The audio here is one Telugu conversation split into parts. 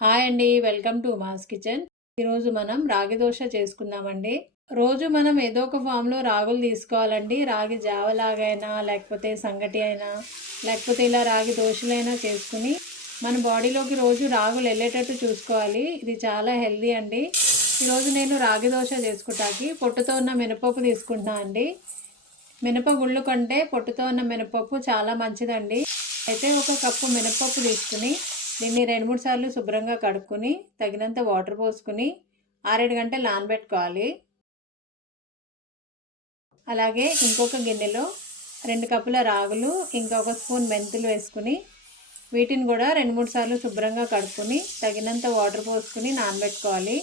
హాయ్ అండి. Welcome to Uma's kitchen. ఈరోజు మనం రాగి దోశ చేసుకుందామండి. రోజు మనం ఏదో ఒక ఫామ్‌లో రాగులు తీసుకోవాలండి. రాగి జావలాగైనా, లేకపోతే సంగటి అయినా, లేకపోతే ఇలా రాగి దోశలైనా చేసుకుని మన బాడీలోకి రోజు రాగులు వెళ్ళేటట్టు చూసుకోవాలి. ఇది చాలా హెల్తీ అండి. ఈరోజు నేను రాగి దోశ చేసుకుంటాకి పొట్టుతో ఉన్న మినపప్పు తీసుకుంటున్నా అండి. మినపగుళ్ళు కంటే పొట్టుతో ఉన్న మినపప్పు చాలా మంచిదండి. అయితే ఒక కప్పు మినపప్పు తీసుకుని దీన్ని 2-3 సార్లు శుభ్రంగా కడుక్కొని తగినంత వాటర్ పోసుకుని 6-7 గంటలు నానబెట్టుకోవాలి. అలాగే ఇంకొక గిన్నెలో 2 కప్పుల రాగులు, ఇంకా ఒక స్పూన్ మెంతులు వేసుకుని వీటిని కూడా 2-3 సార్లు శుభ్రంగా కడుక్కొని తగినంత వాటర్ పోసుకుని నానబెట్టుకోవాలి.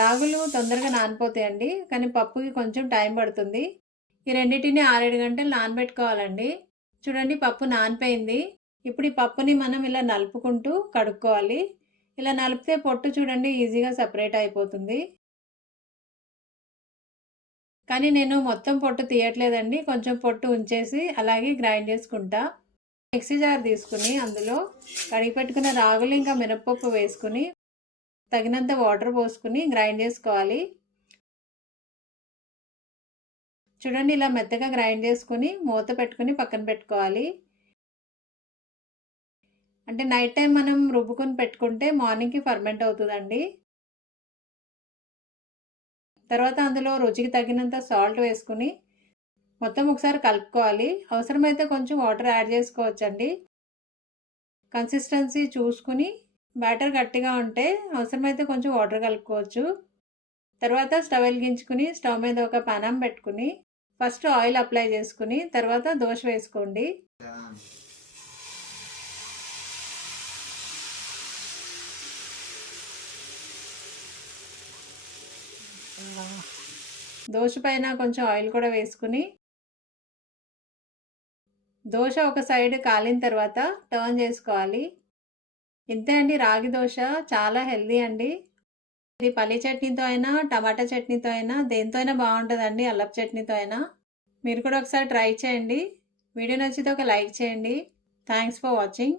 రాగులు తొందరగా నానిపోతాయండి, కానీ పప్పుకి కొంచెం టైం పడుతుంది. ఈ రెండింటిని 6-7 గంటలు నానబెట్టుకోవాలండి. చూడండి, పప్పు నానిపోయింది. ఇప్పుడు ఈ పప్పుని మనం ఇలా నలుపుకుంటూ కడుక్కోవాలి. ఇలా నలిపితే పొట్టు చూడండి ఈజీగా సపరేట్ అయిపోతుంది. కానీ నేను మొత్తం పొట్టు తీయట్లేదండి, కొంచెం పొట్టు ఉంచేసి అలాగే గ్రైండ్ చేసుకుంటా. మిక్సీ జార్ తీసుకుని అందులో కడిగి పెట్టుకున్న రాగులు ఇంకా మినపప్పు వేసుకుని తగినంత వాటర్ పోసుకుని గ్రైండ్ చేసుకోవాలి. చూడండి, ఇలా మెత్తగా గ్రైండ్ చేసుకుని మూత పెట్టుకుని పక్కన పెట్టుకోవాలి. అంటే నైట్ టైం మనం రుబ్బుకొని పెట్టుకుంటే మార్నింగ్కి ఫర్మెంట్ అవుతుందండి. తర్వాత అందులో రుచికి తగినంత సాల్ట్ వేసుకుని మొత్తం ఒకసారి కలుపుకోవాలి. అవసరమైతే కొంచెం వాటర్ యాడ్ చేసుకోవచ్చండి. కన్సిస్టెన్సీ చూసుకుని బ్యాటర్ గట్టిగా ఉంటే అవసరమైతే కొంచెం వాటర్ కలుపుకోవచ్చు. తర్వాత స్టవ్ వెలిగించుకుని స్టవ్ మీద ఒక పానం పెట్టుకుని ఫస్ట్ ఆయిల్ అప్లై చేసుకుని తర్వాత దోశ వేసుకోండి. దోశ పైన కొంచెం ఆయిల్ కూడా వేసుకుని దోశ ఒక సైడ్ కాలిన తర్వాత టర్న్ చేసుకోవాలి. ఇంతే అండి, రాగి దోశ చాలా హెల్తీ అండి. ఇది పల్లి చట్నీతో అయినా, టమాటా చట్నీతో అయినా, దేంతో అయినా బాగుంటుందండి, అల్లపు చట్నీతో అయినా. మీరు కూడా ఒకసారి ట్రై చేయండి. వీడియో నచ్చితే ఒక లైక్ చేయండి. Thanks for watching.